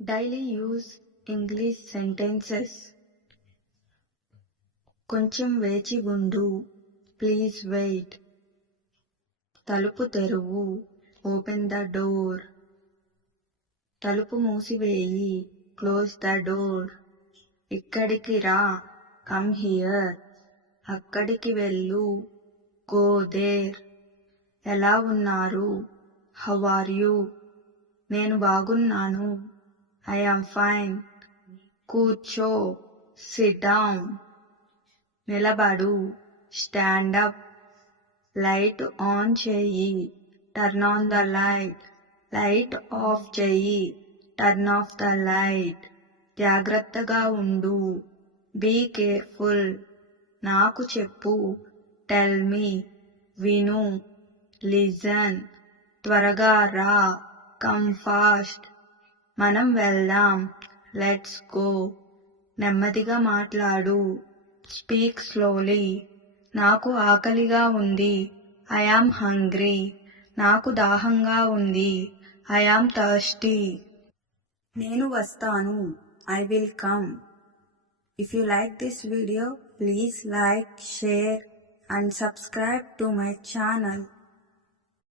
Daily use English sentences. కొంచెం వేచి ఉండు. Please wait. తలుపు తెరువు. Open the door. తలుపు మూసివేయి. Close the door. ఇక్కడికి రా. Come here. అక్కడికి వెళ్ళు. Go there. ఎలా ఉన్నారు? How are you? నేను బాగున్నాను. I am fine. కూర్చో. Sit down. నిలబడు. Stand up. లైట్ ఆన్ చెయ్యి. Turn on the light. Light off చెయ్యి. Turn off the light. జాగ్రత్తగా ఉండు. Be careful. నాకు చెప్పు. Tell me. విను. లిజన్. త్వరగా రా. Come fast. మనం వెళ్దాం. Let's go. నెమ్మదిగా మాట్లాడు. Speak slowly. నాకు ఆకలిగా ఉంది. I am hungry. నాకు దాహంగా ఉంది. I am thirsty. నేను వస్తాను. I will come. If you like this video, please like, share and subscribe to my channel.